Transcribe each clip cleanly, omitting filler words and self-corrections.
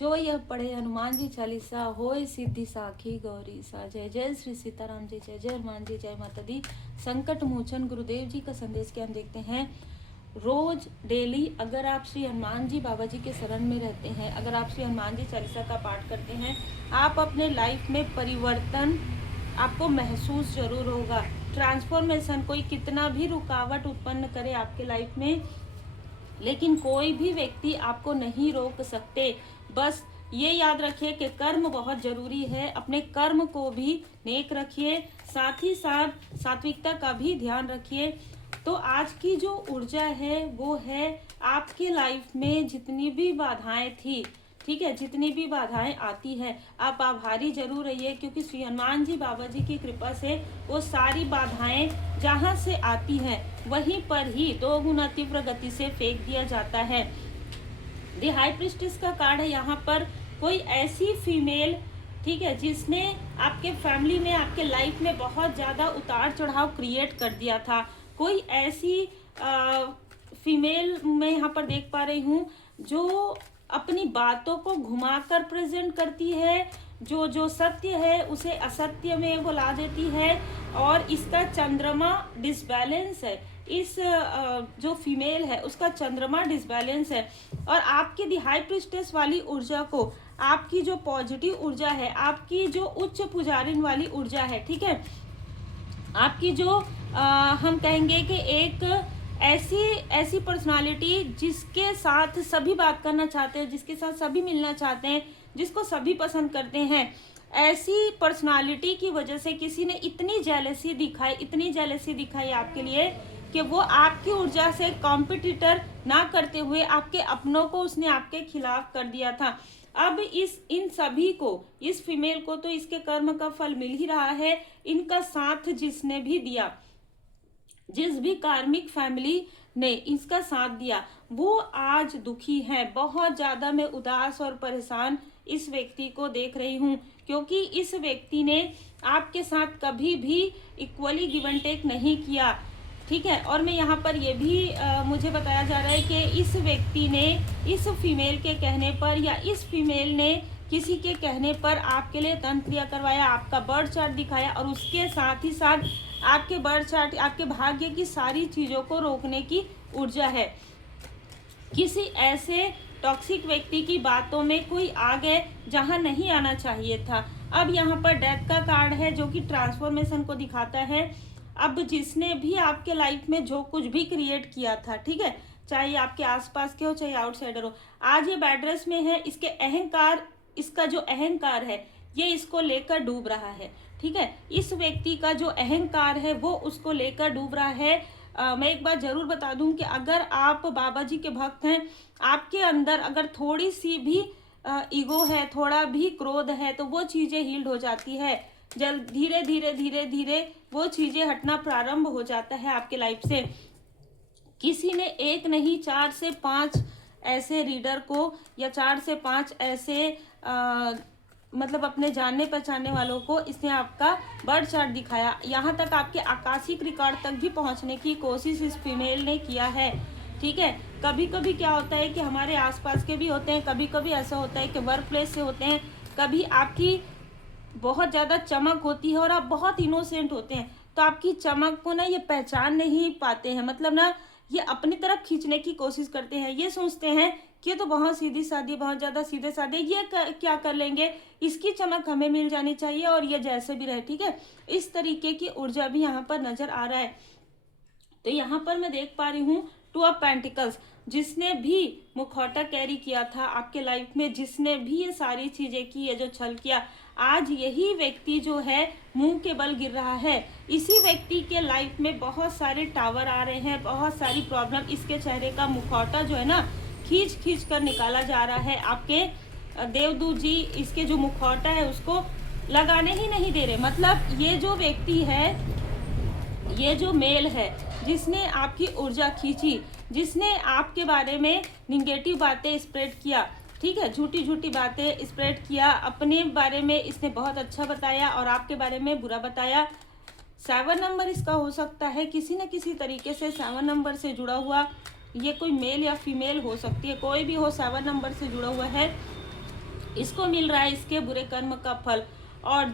जो यह पढ़े हनुमान जी चालीसा होए सिद्धि साखी गौरी सा। जय जय श्री सीताराम जी, जय जय हनुमान जी, जय माता दी। संकट मोचन गुरुदेव जी का संदेश के हम देखते हैं। रोज डेली अगर आप श्री हनुमान जी बाबा जी के शरण में रहते हैं, अगर आप श्री हनुमान जी चालीसा का पाठ करते हैं, आप अपने लाइफ में परिवर्तन आपको महसूस जरूर होगा। ट्रांसफॉर्मेशन कोई कितना भी रुकावट उत्पन्न करे आपके लाइफ में, लेकिन कोई भी व्यक्ति आपको नहीं रोक सकते। बस ये याद रखिए कि कर्म बहुत जरूरी है, अपने कर्म को भी नेक रखिए, साथ ही साथ सात्विकता का भी ध्यान रखिए। तो आज की जो ऊर्जा है वो है आपके लाइफ में जितनी भी बाधाएं थी, ठीक है, जितनी भी बाधाएं आती है, आप आभारी जरूर रहिए, क्योंकि श्री हनुमान जी बाबा जी की कृपा से वो सारी बाधाएं जहां से आती हैं वहीं पर ही 2 गुना तीव्र गति से फेंक दिया जाता है। द हाई प्रिस्टेस का कार्ड है यहाँ पर। कोई ऐसी फीमेल, ठीक है, जिसने आपके फैमिली में, आपके लाइफ में बहुत ज्यादा उतार चढ़ाव क्रिएट कर दिया था। कोई ऐसी फीमेल मैं यहाँ पर देख पा रही हूँ जो अपनी बातों को घुमाकर प्रेजेंट करती है, जो सत्य है उसे असत्य में बुला देती है, और इसका चंद्रमा डिसबैलेंस है। इस जो फीमेल है उसका चंद्रमा डिसबैलेंस है, और आपकी दी हाई प्रिस्टेस वाली ऊर्जा को, आपकी जो पॉजिटिव ऊर्जा है, आपकी जो उच्च पुजारिन वाली ऊर्जा है, ठीक है, आपकी जो हम कहेंगे कि एक ऐसी पर्सनालिटी जिसके साथ सभी बात करना चाहते हैं, जिसके साथ सभी मिलना चाहते हैं, जिसको सभी पसंद करते हैं, ऐसी पर्सनालिटी की वजह से किसी ने इतनी जेलसी दिखाई आपके लिए कि वो आपकी ऊर्जा से कॉम्पिटिटर ना करते हुए आपके अपनों को उसने आपके खिलाफ कर दिया था। अब इन सभी को, इस फीमेल को तो इसके कर्म का फल मिल ही रहा है। इनका साथ जिसने भी दिया, जिस भी कार्मिक फैमिली ने इसका साथ दिया, वो आज दुखी है। बहुत ज्यादा मैं उदास और परेशान इस व्यक्ति को देख रही हूँ, क्योंकि इस व्यक्ति ने आपके साथ कभी भी इक्वली गिव एंड टेक नहीं किया, ठीक है। और मैं यहाँ पर ये भी मुझे बताया जा रहा है कि इस व्यक्ति ने इस फीमेल के कहने पर, या इस फीमेल ने किसी के कहने पर आपके लिए तंत्र क्रिया करवाया, आपका बर्थ चार्ट दिखाया, और उसके साथ ही साथ आपके बर्थ चार्ट, आपके भाग्य की सारी चीजों को रोकने की ऊर्जा है। किसी ऐसे टॉक्सिक व्यक्ति की बातों में कोई आ गए जहां नहीं आना चाहिए था। अब यहाँ पर डेथ का कार्ड है जो कि ट्रांसफॉर्मेशन को दिखाता है। अब जिसने भी आपके लाइफ में जो कुछ भी क्रिएट किया था, ठीक है, चाहे आपके आसपास के हो चाहे आउटसाइडर हो, आज ये बैड रेस में है। इसके अहंकार, इसका जो अहंकार है ये इसको लेकर डूब रहा है, ठीक है। इस व्यक्ति का जो अहंकार है वो उसको लेकर डूब रहा है। मैं एक बात जरूर बता दूं कि अगर आप बाबा जी के भक्त हैं, आपके अंदर अगर थोड़ी सी भी ईगो है, थोड़ा भी क्रोध है, तो वो चीजें हील्ड हो जाती है। धीरे धीरे वो चीजें हटना प्रारंभ हो जाता है आपके लाइफ से। किसी ने एक नहीं 4 से 5 ऐसे रीडर को, या 4 से 5 ऐसे मतलब अपने जानने पहचानने वालों को इसने आपका बर्थ चार्ट दिखाया। यहाँ तक आपके आकाशिक रिकॉर्ड तक भी पहुँचने की कोशिश इस फीमेल ने किया है, ठीक है। कभी कभी क्या होता है कि हमारे आसपास के भी होते हैं, कभी कभी ऐसा होता है कि वर्क प्लेस से होते हैं, कभी आपकी बहुत ज़्यादा चमक होती है और आप बहुत इनोसेंट होते हैं, तो आपकी चमक को ना ये पहचान नहीं पाते हैं, मतलब ना ये अपनी तरफ खींचने की कोशिश करते हैं। ये सोचते हैं कि ये तो बहुत सीधी सादी, बहुत ज़्यादा सीधे साधे, ये क्या कर लेंगे, इसकी चमक हमें मिल जानी चाहिए और ये जैसे भी रहे, ठीक है। इस तरीके की ऊर्जा भी यहाँ पर नजर आ रहा है। तो यहाँ पर मैं देख पा रही हूँ 2 ऑफ पेंटिकल्स। जिसने भी मुखौटा कैरी किया था आपके लाइफ में, जिसने भी ये सारी चीजें की, ये जो छल किया, आज यही व्यक्ति जो है मुंह के बल गिर रहा है। इसी व्यक्ति के लाइफ में बहुत सारे टावर आ रहे हैं, बहुत सारी प्रॉब्लम। इसके चेहरे का मुखौटा जो है ना खींच खींच कर निकाला जा रहा है। आपके देवदूत जी इसके जो मुखौटा है उसको लगाने ही नहीं दे रहे। मतलब ये जो व्यक्ति है, ये जो मेल है जिसने आपकी ऊर्जा खींची, जिसने आपके बारे में निगेटिव बातें स्प्रेड किया, ठीक है, झूठी झूठी बातें स्प्रेड किया, अपने बारे में इसने बहुत अच्छा बताया और आपके बारे में बुरा बताया। 7 नंबर इसका हो सकता है, किसी न किसी तरीके से 7 नंबर से जुड़ा हुआ, ये कोई मेल या फीमेल हो सकती है, कोई भी हो 7 नंबर से जुड़ा हुआ है। इसको मिल रहा है इसके बुरे कर्म का फल। और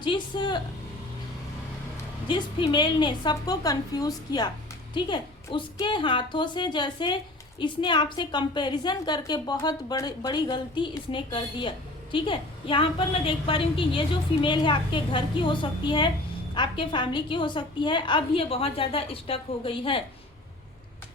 जिस फीमेल ने सबको कंफ्यूज किया, ठीक है, उसके हाथों से जैसे इसने आपसे कंपैरिजन करके बहुत बड़ी गलती इसने कर दिया, ठीक है। यहाँ पर मैं देख पा रही हूँ कि ये जो फीमेल है आपके घर की हो सकती है, आपके फैमिली की हो सकती है। अब ये बहुत ज़्यादा स्टक हो गई है।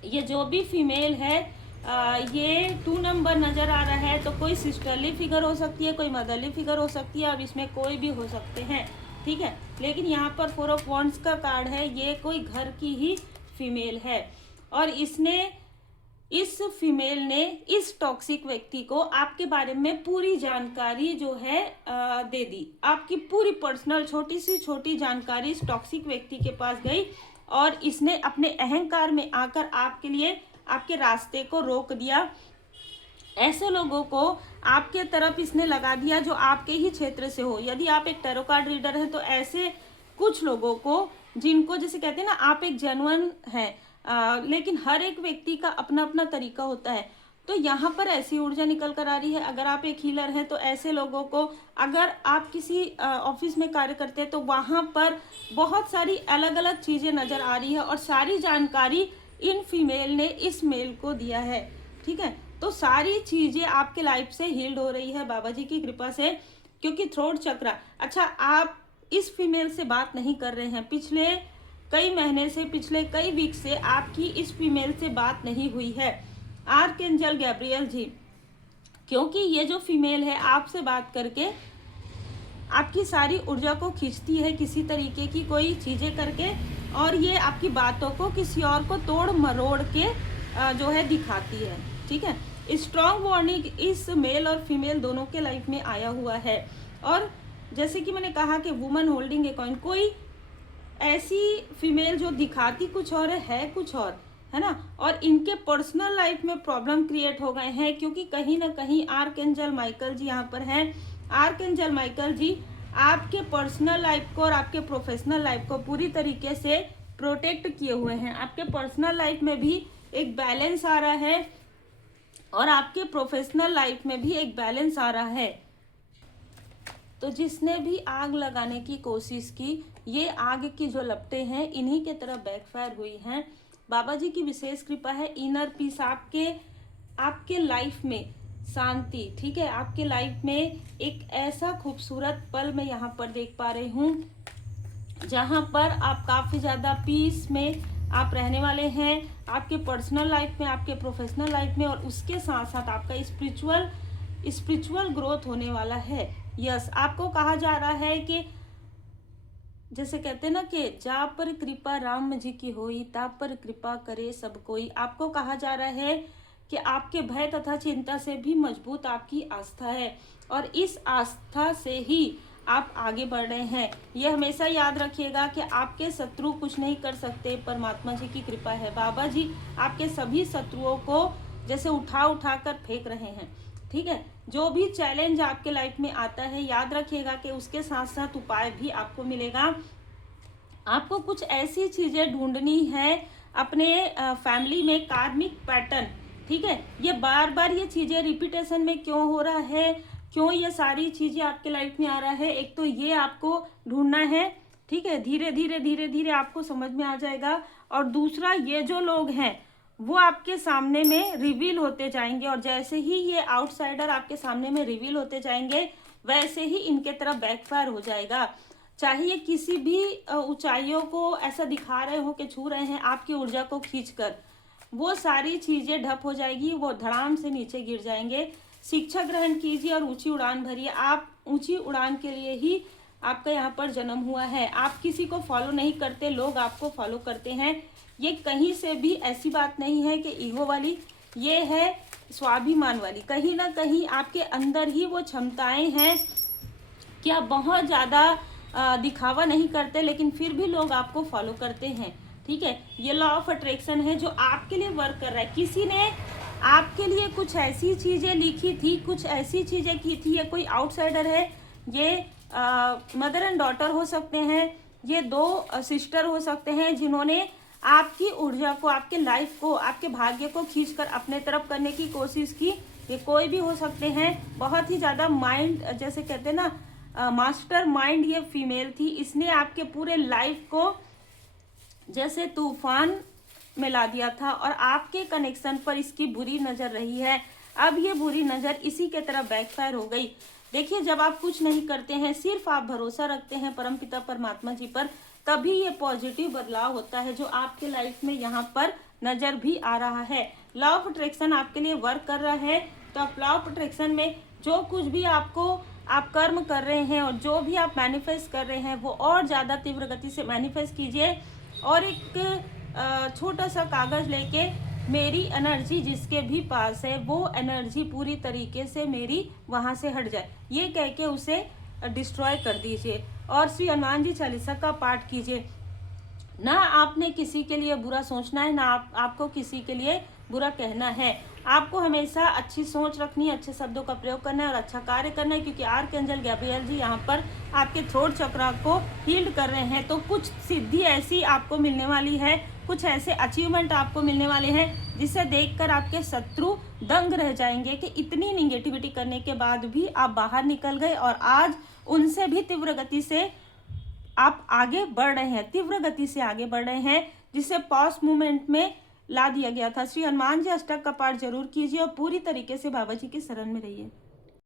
ये जो भी फीमेल है ये 2 नंबर नज़र आ रहा है, तो कोई सिस्टरली फिगर हो सकती है, कोई मदरली फिगर हो सकती है। अब इसमें कोई भी हो सकते हैं, ठीक है। लेकिन यहाँ पर 4 ऑफ वॉन्ड्स का कार्ड है, ये कोई घर की ही फीमेल है। और इस फीमेल ने इस टॉक्सिक व्यक्ति को आपके बारे में पूरी जानकारी जो है दे दी। आपकी पूरी पर्सनल छोटी से छोटी जानकारी इस टॉक्सिक व्यक्ति के पास गई और इसने अपने अहंकार में आकर आपके लिए आपके रास्ते को रोक दिया। ऐसे लोगों को आपके तरफ इसने लगा दिया जो आपके ही क्षेत्र से हो। यदि आप एक टैरो कार्ड रीडर हैं तो ऐसे कुछ लोगों को, जिनको जैसे कहते हैं ना आप एक जेन्युइन है, लेकिन हर एक व्यक्ति का अपना अपना तरीका होता है, तो यहाँ पर ऐसी ऊर्जा निकल कर आ रही है। अगर आप एक हीलर हैं तो ऐसे लोगों को, अगर आप किसी ऑफिस में कार्य करते हैं तो वहाँ पर बहुत सारी अलग अलग चीज़ें नज़र आ रही है और सारी जानकारी इन फीमेल ने इस मेल को दिया है, ठीक है। तो सारी चीज़ें आपके लाइफ से हील्ड हो रही है बाबा जी की कृपा से, क्योंकि थ्रोट चक्र, अच्छा आप इस फीमेल से बात नहीं कर रहे हैं, पिछले कई महीने से, पिछले कई वीक से आपकी इस फीमेल से बात नहीं हुई है। आर्कएंजल गैब्रियल जी, क्योंकि ये जो फीमेल है आपसे बात करके आपकी सारी ऊर्जा को खींचती है किसी तरीके की कोई चीज़ें करके, और ये आपकी बातों को किसी और को तोड़ मरोड़ के जो है दिखाती है, ठीक है। स्ट्रॉन्ग वार्निंग इस मेल और फीमेल दोनों के लाइफ में आया हुआ है। और जैसे कि मैंने कहा कि वुमन होल्डिंग ए कॉइन, कोई ऐसी फीमेल जो दिखाती कुछ और है कुछ और, है ना। और इनके पर्सनल लाइफ में प्रॉब्लम क्रिएट हो गए हैं, क्योंकि कहीं ना कहीं आर्कएंजल माइकल जी यहाँ पर हैं। आर्कएंजल माइकल जी आपके पर्सनल लाइफ को और आपके प्रोफेशनल लाइफ को पूरी तरीके से प्रोटेक्ट किए हुए हैं। आपके पर्सनल लाइफ में भी एक बैलेंस आ रहा है और आपके प्रोफेशनल लाइफ में भी एक बैलेंस आ रहा है। तो जिसने भी आग लगाने की कोशिश की, ये आग की जो लपटें हैं इन्हीं के तरफ बैकफायर हुई हैं। बाबा जी की विशेष कृपा है, इनर पीस, आपके लाइफ में शांति, ठीक है। आपके लाइफ में एक ऐसा खूबसूरत पल मैं यहाँ पर देख पा रही हूँ जहाँ पर आप काफ़ी ज़्यादा पीस में आप रहने वाले हैं, आपके पर्सनल लाइफ में, आपके प्रोफेशनल लाइफ में, और उसके साथ साथ आपका स्पिरिचुअल ग्रोथ होने वाला है। यस, आपको कहा जा रहा है कि जैसे कहते हैं ना कि जा पर कृपा राम जी की होई, ता पर कृपा करे सब कोई। आपको कहा जा रहा है कि आपके भय तथा चिंता से भी मजबूत आपकी आस्था है, और इस आस्था से ही आप आगे बढ़ रहे हैं। ये हमेशा याद रखिएगा कि आपके शत्रु कुछ नहीं कर सकते, परमात्मा जी की कृपा है। बाबा जी आपके सभी शत्रुओं को जैसे उठा कर फेंक रहे हैं, ठीक है। जो भी चैलेंज आपके लाइफ में आता है, याद रखिएगा कि उसके साथ साथ उपाय भी आपको मिलेगा। आपको कुछ ऐसी चीज़ें ढूंढनी है अपने फैमिली में, कार्मिक पैटर्न, ठीक है। ये बार बार ये चीज़ें रिपीटेशन में क्यों हो रहा है, क्यों ये सारी चीज़ें आपके लाइफ में आ रहा है, एक तो ये आपको ढूंढना है, ठीक है। धीरे धीरे आपको समझ में आ जाएगा। और दूसरा, ये जो लोग हैं वो आपके सामने में रिवील होते जाएंगे, और जैसे ही ये आउटसाइडर आपके सामने में रिवील होते जाएंगे वैसे ही इनके तरफ बैकफायर हो जाएगा। चाहे ये किसी भी ऊंचाइयों को ऐसा दिखा रहे हो कि छू रहे हैं आपकी ऊर्जा को खींचकर, वो सारी चीज़ें ढप हो जाएगी, वो धड़ाम से नीचे गिर जाएंगे। शिक्षा ग्रहण कीजिए और ऊंची उड़ान भरिए। आप ऊंची उड़ान के लिए ही आपका यहाँ पर जन्म हुआ है। आप किसी को फॉलो नहीं करते, लोग आपको फॉलो करते हैं। ये कहीं से भी ऐसी बात नहीं है कि ईगो वाली, ये है स्वाभिमान वाली। कहीं ना कहीं आपके अंदर ही वो क्षमताएं हैं कि आप बहुत ज़्यादा दिखावा नहीं करते, लेकिन फिर भी लोग आपको फॉलो करते हैं, ठीक है। ये लॉ ऑफ अट्रैक्शन है जो आपके लिए वर्क कर रहा है। किसी ने आपके लिए कुछ ऐसी चीज़ें लिखी थी, कुछ ऐसी चीज़ें की थी। ये कोई आउटसाइडर है, ये मदर एंड डॉटर हो सकते हैं, ये 2 सिस्टर हो सकते हैं जिन्होंने आपकी ऊर्जा को, आपके लाइफ को, आपके भाग्य को खींचकर अपने तरफ करने की कोशिश की, ये कोई भी हो सकते हैं। बहुत ही ज़्यादा माइंड, जैसे कहते हैं ना, मास्टर माइंड ये फीमेल थी। इसने आपके पूरे लाइफ को जैसे तूफान में ला दिया था और आपके कनेक्शन पर इसकी बुरी नज़र रही है। अब ये बुरी नज़र इसी के तरफ बैकफायर हो गई। देखिए, जब आप कुछ नहीं करते हैं, सिर्फ आप भरोसा रखते हैं परमपिता परमात्मा जी पर, तभी ये पॉजिटिव बदलाव होता है जो आपके लाइफ में यहाँ पर नज़र भी आ रहा है। लॉ ऑफ अट्रैक्शन आपके लिए वर्क कर रहा है। तो आप लॉ ऑफ अट्रैक्शन में जो कुछ भी आप कर्म कर रहे हैं और जो भी आप मैनिफेस्ट कर रहे हैं, वो और ज़्यादा तीव्र गति से मैनिफेस्ट कीजिए। और एक छोटा सा कागज़ लेके, मेरी एनर्जी जिसके भी पास है वो एनर्जी पूरी तरीके से मेरी वहाँ से हट जाए, ये कह के उसे डिस्ट्रॉय कर दीजिए। और श्री हनुमान जी चालीसा का पाठ कीजिए। ना आपने किसी के लिए बुरा सोचना है, ना आपको किसी के लिए बुरा कहना है। आपको हमेशा अच्छी सोच रखनी है, अच्छे शब्दों का प्रयोग करना है और अच्छा कार्य करना है, क्योंकि आर्कएंजल गैब्रिएल जी यहाँ पर आपके थ्रोट चक्र को हील कर रहे हैं। तो कुछ सिद्धि ऐसी आपको मिलने वाली है, कुछ ऐसे अचीवमेंट आपको मिलने वाले हैं जिसे देखकर आपके शत्रु दंग रह जाएंगे कि इतनी निगेटिविटी करने के बाद भी आप बाहर निकल गए और आज उनसे भी तीव्र गति से आप आगे बढ़ रहे हैं, तीव्र गति से आगे बढ़ रहे हैं, जिसे पॉज मूवमेंट में ला दिया गया था। श्री हनुमान जी अष्टक का पाठ जरूर कीजिए और पूरी तरीके से बाबा जी की शरण में रहिए।